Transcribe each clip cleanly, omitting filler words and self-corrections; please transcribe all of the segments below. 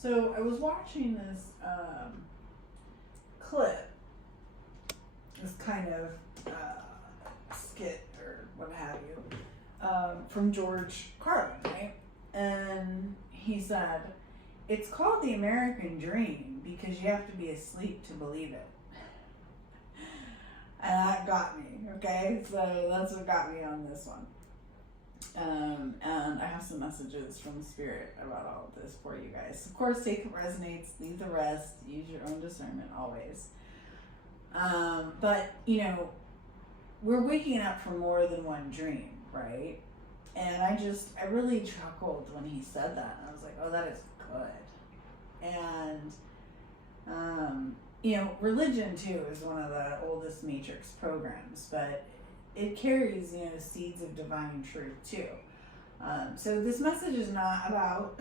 So I was watching this clip, this kind of skit or what have you, from George Carlin, right? And he said, it's called the American Dream because you have to be asleep to believe it. And that got me, okay? So that's what got me on this one. And I have some messages from the Spirit about all of this for you guys. Of course, take what resonates, leave the rest, use your own discernment always. But, you know, we're waking up from more than one dream, right? And I really chuckled when he said that. And I was like, oh, that is good. And, you know, religion, too, is one of the oldest matrix programs, but it carries, you know, seeds of divine truth, too. So this message is not about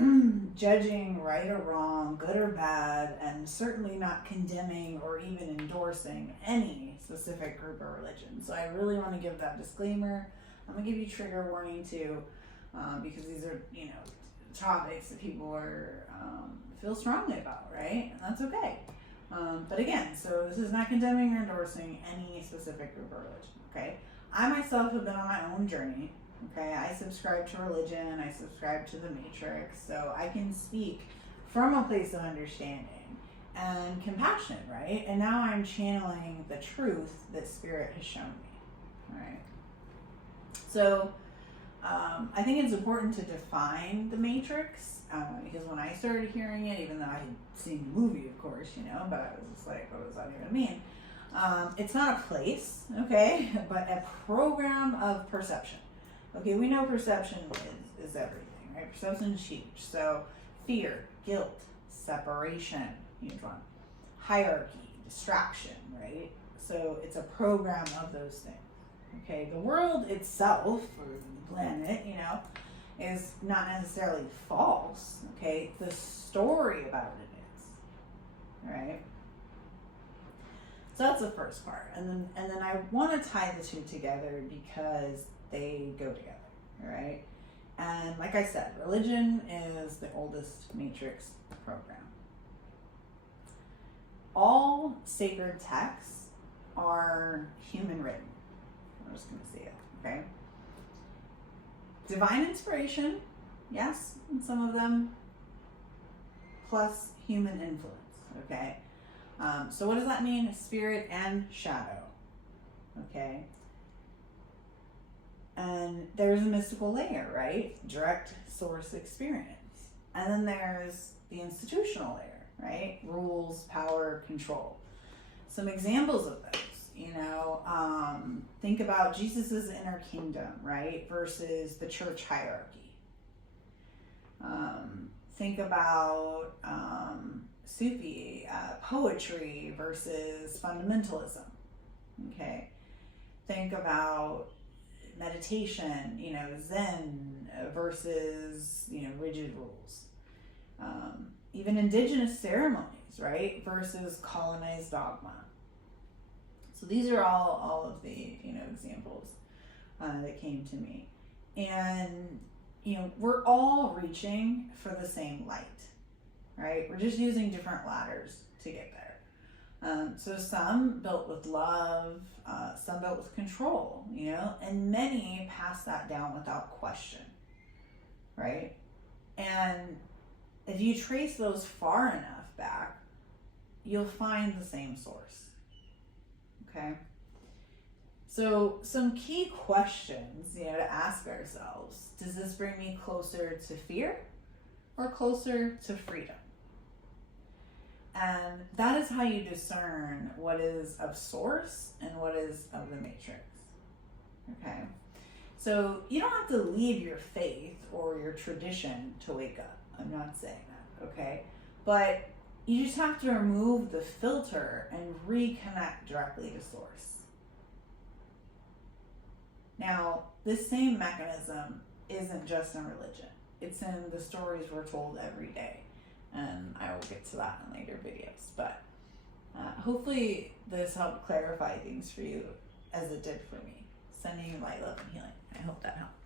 judging right or wrong, good or bad, and certainly not condemning or even endorsing any specific group or religion. So I really want to give that disclaimer. I'm going to give you trigger warning, too, because these are, you know, topics that people are feel strongly about, right? And that's okay. But again, so this is not condemning or endorsing any specific group or religion, okay? I myself have been on my own journey, okay? I subscribe to religion, I subscribe to the matrix, so I can speak from a place of understanding and compassion, right? And now I'm channeling the truth that Spirit has shown me, right? So I think it's important to define the matrix because when I started hearing it, even though I had seen the movie, of course, you know, but I was just like, what does that even mean? It's not a place, okay, but a program of perception. Okay, we know perception is everything, right? Perception is huge. So fear, guilt, separation, huge one. Hierarchy, distraction, right? So it's a program of those things. Okay, the world itself, or the planet, you know, is not necessarily false. Okay, the story about it is, right? So that's the first part, and then I want to tie the two together because they go together, right? And like I said, religion is the oldest matrix program. All sacred texts are human written. I'm just going to say it, okay? Divine inspiration, yes, in some of them, plus human influence, okay? So what does that mean? Spirit and shadow, okay? And there's a mystical layer, right? Direct source experience. And then there's the institutional layer, right? Rules, power, control. Some examples of those. You know, think about Jesus's inner kingdom, right, versus the church hierarchy. Think about Sufi poetry versus fundamentalism. Okay, think about meditation, you know, Zen versus, you know, rigid rules. Even indigenous ceremonies, right, versus colonized dogma. So these are all of the, you know, examples that came to me. And, you know, we're all reaching for the same light, right? We're just using different ladders to get there. So some built with love, some built with control, you know, and many pass that down without question, right? And if you trace those far enough back, you'll find the same source. Okay, so some key questions, you know, to ask ourselves: does this bring me closer to fear or closer to freedom? And that is how you discern what is of source and what is of the matrix. Okay, so you don't have to leave your faith or your tradition to wake up. I'm not saying that, okay, but you just have to remove the filter and reconnect directly to source. Now, this same mechanism isn't just in religion. It's in the stories we're told every day. And I will get to that in later videos. But hopefully this helped clarify things for you as it did for me. Sending you light, love, and healing. I hope that helped.